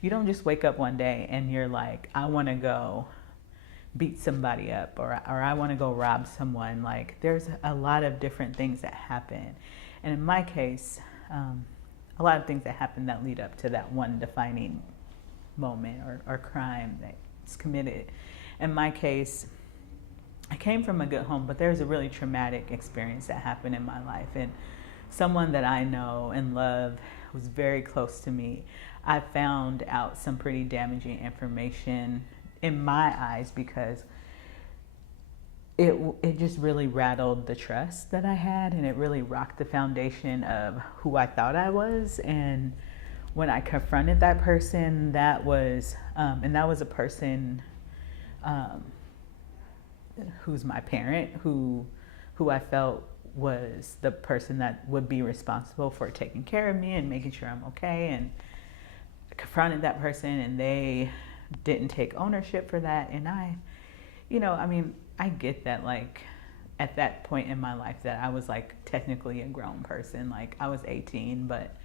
You don't just wake up one day and you're like, I want to go beat somebody up, or I want to go rob someone. Like, there's a lot of different things that happen. And in my case, a lot of things that happen that lead up to that one defining moment or crime that's committed. In my case, I came from a good home, but there's a really traumatic experience that happened in my life. And someone that I know and love was very close to me. I found out some pretty damaging information in my eyes because it just really rattled the trust that I had, and it really rocked the foundation of who I thought I was. And when I confronted that person, that was a person who's my parent, who I felt was the person that would be responsible for taking care of me and making sure I'm okay. And confronted that person, and they didn't take ownership for that. And I get that, like, at that point in my life that I was like technically a grown person, like I was 18, but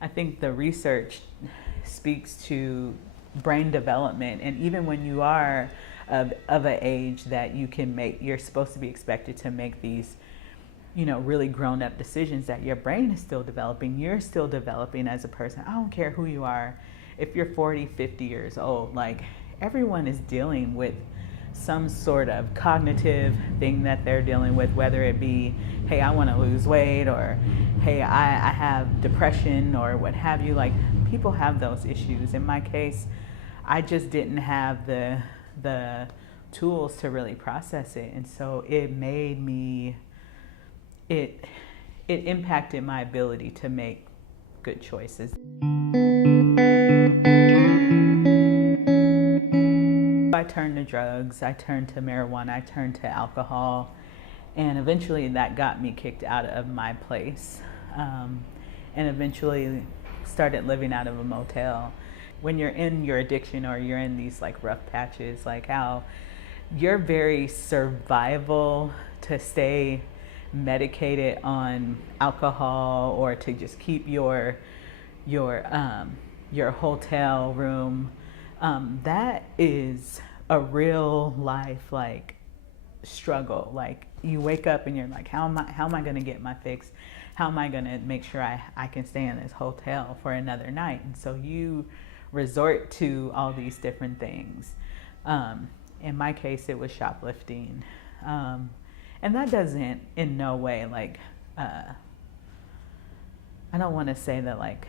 I think the research speaks to brain development. And even when you are of an age that you're supposed to be expected to make these, really grown up decisions, that your brain is still developing. You're still developing as a person. I don't care who you are. If you're 40, 50 years old, like, everyone is dealing with some sort of cognitive thing that they're dealing with, whether it be, hey, I want to lose weight, or hey, I have depression, or what have you. Like, people have those issues. In my case, I just didn't have the tools to really process it. And so it made me, it impacted my ability to make good choices. I turned to drugs, I turned to marijuana, I turned to alcohol, and eventually that got me kicked out of my place, and eventually started living out of a motel. When you're in your addiction, or you're in these like rough patches, like how you're very survival to stay medicated on alcohol, or to just keep your hotel room, that is a real life like struggle. Like, you wake up and you're like, how am I going to get my fix? How am I going to make sure I can stay in this hotel for another night? And so you resort to all these different things. In my case, it was shoplifting. And that doesn't in no way, like, I don't want to say that, like,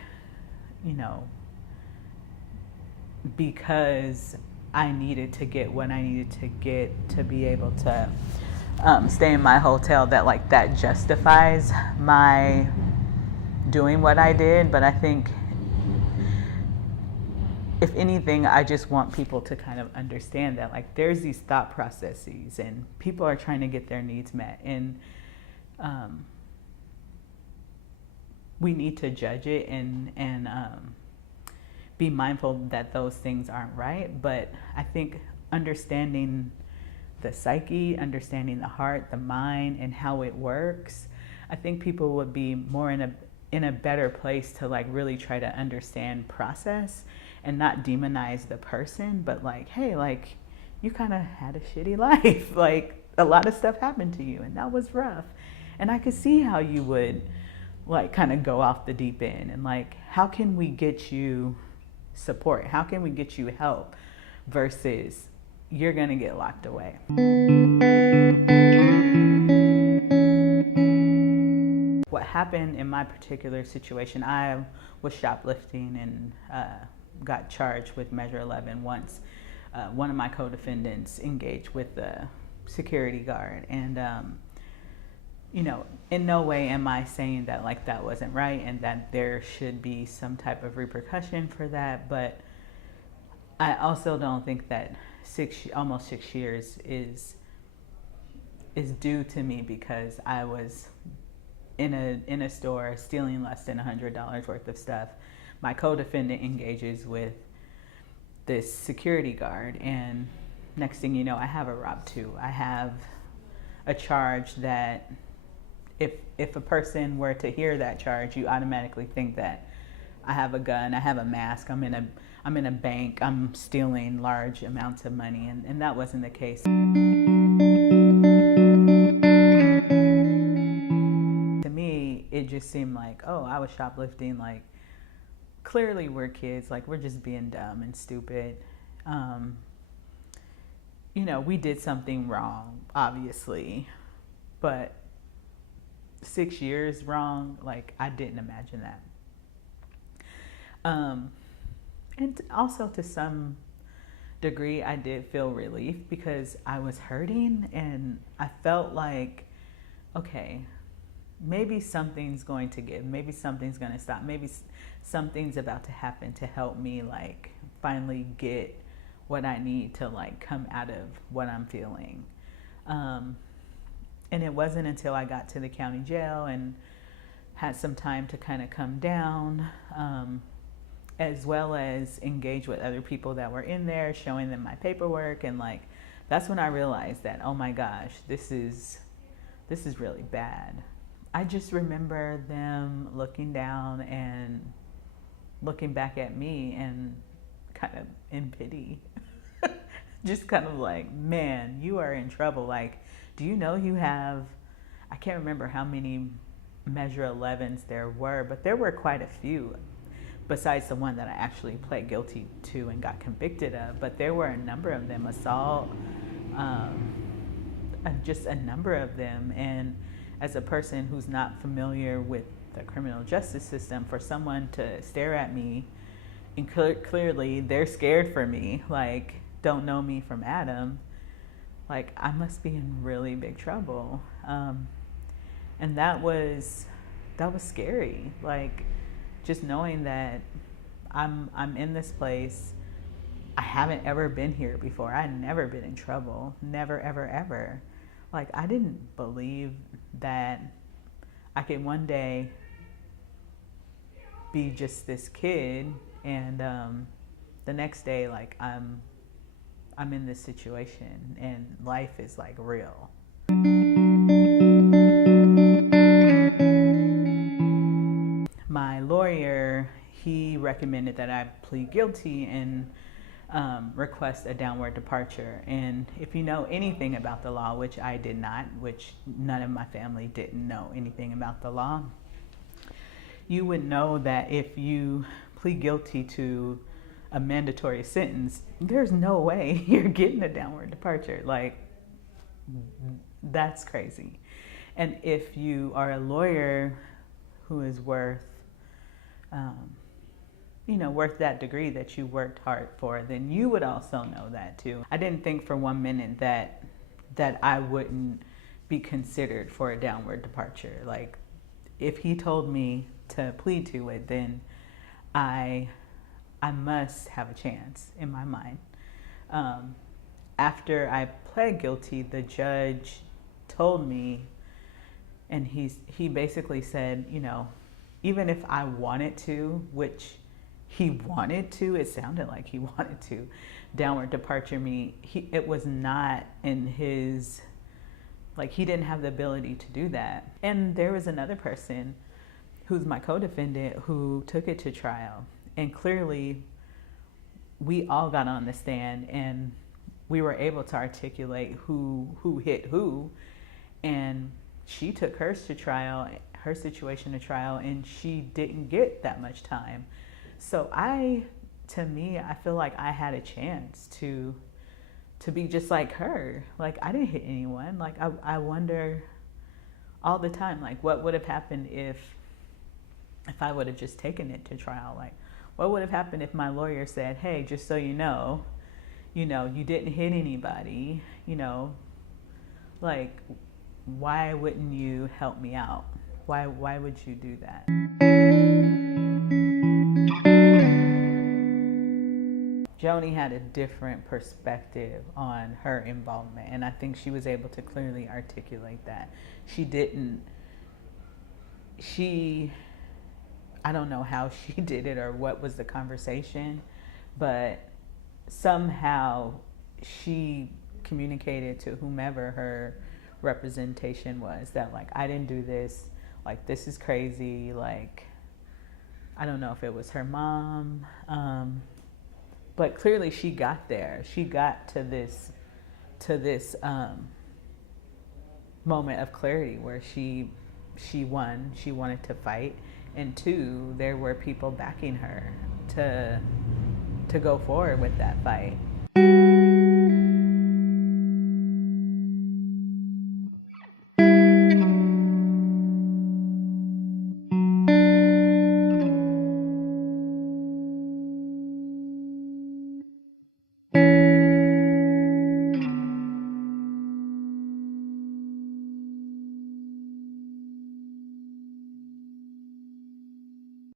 because I needed to get what I needed to get to be able to stay in my hotel, that like that justifies my doing what I did. But I think, if anything, I just want people to kind of understand that, like, there's these thought processes, and people are trying to get their needs met, and we need to judge it and be mindful that those things aren't right. But I think understanding the psyche, understanding the heart, the mind, and how it works, I think people would be more in a better place to like really try to understand process and not demonize the person, but like, hey, like, you kind of had a shitty life. Like, a lot of stuff happened to you, and that was rough. And I could see how you would like kind of go off the deep end. And like, how can we get you support? How can we get you help versus you're gonna get locked away? What happened in my particular situation, I was shoplifting and got charged with Measure 11 once one of my co-defendants engaged with the security guard. And in no way am I saying that like that wasn't right and that there should be some type of repercussion for that, but I also don't think that almost 6 years is due to me because I was in a store stealing less than $100 worth of stuff. My co-defendant engages with this security guard, and next thing you know, I have a Rob 2. I have a charge that if a person were to hear that charge, you automatically think that I have a gun, I have a mask, I'm in a bank, I'm stealing large amounts of money, and that wasn't the case. To me, it just seemed like, oh, I was shoplifting, like clearly we're kids, like we're just being dumb and stupid. You know, we did something wrong, obviously, but 6 years wrong, like I didn't imagine that. And also to some degree, I did feel relief because I was hurting and I felt like, okay, maybe something's going to give, maybe something's going to stop, maybe something's about to happen to help me like finally get what I need to like come out of what I'm feeling. And it wasn't until I got to the county jail and had some time to kind of come down, as well as engage with other people that were in there, showing them my paperwork, and like that's when I realized that, oh my gosh, this is really bad. I just remember them looking down and looking back at me and kind of in pity. Just kind of like, man, you are in trouble. Like, do you know you have, I can't remember how many Measure 11s there were, but there were quite a few besides the one that I actually pled guilty to and got convicted of. But there were a number of them, assault, just a number of them. And as a person who's not familiar with the criminal justice system, for someone to stare at me and clearly they're scared for me, like don't know me from Adam, like I must be in really big trouble. And that was scary. Like just knowing that I'm in this place. I haven't ever been here before. I'd never been in trouble. Never, ever, ever. Like I didn't believe that I could one day be just this kid and the next day like I'm in this situation and life is like real. My lawyer, he recommended that I plead guilty and request a downward departure. And if you know anything about the law, which I did not, which none of my family didn't know anything about the law, you would know that if you plead guilty to a mandatory sentence, there's no way you're getting a downward departure. Like, that's crazy. And if you are a lawyer who is worth, worth that degree that you worked hard for, then you would also know that too. I didn't think for 1 minute that I wouldn't be considered for a downward departure. Like, if he told me to plead to it, then I must have a chance in my mind. After I pled guilty, the judge told me, and he basically said, even if I wanted to, which he wanted to, it sounded like he wanted to downward departure me, it was not in his, like he didn't have the ability to do that. And there was another person who's my co-defendant who took it to trial. And clearly, we all got on the stand and we were able to articulate who hit who. And she took hers to trial, her situation to trial, and she didn't get that much time. So to me, I feel like I had a chance to be just like her. Like, I didn't hit anyone. Like, I wonder all the time, like, what would have happened if I would have just taken it to trial? Like, what would have happened if my lawyer said, hey, just so you know, you didn't hit anybody, like, why wouldn't you help me out? Why would you do that? Joni had a different perspective on her involvement, and I think she was able to clearly articulate that. I don't know how she did it or what was the conversation, but somehow she communicated to whomever her representation was that, like, I didn't do this, like, this is crazy, like, I don't know if it was her mom, but clearly she got there. She got to this moment of clarity where she won. She wanted to fight, and two, there were people backing her to go forward with that fight.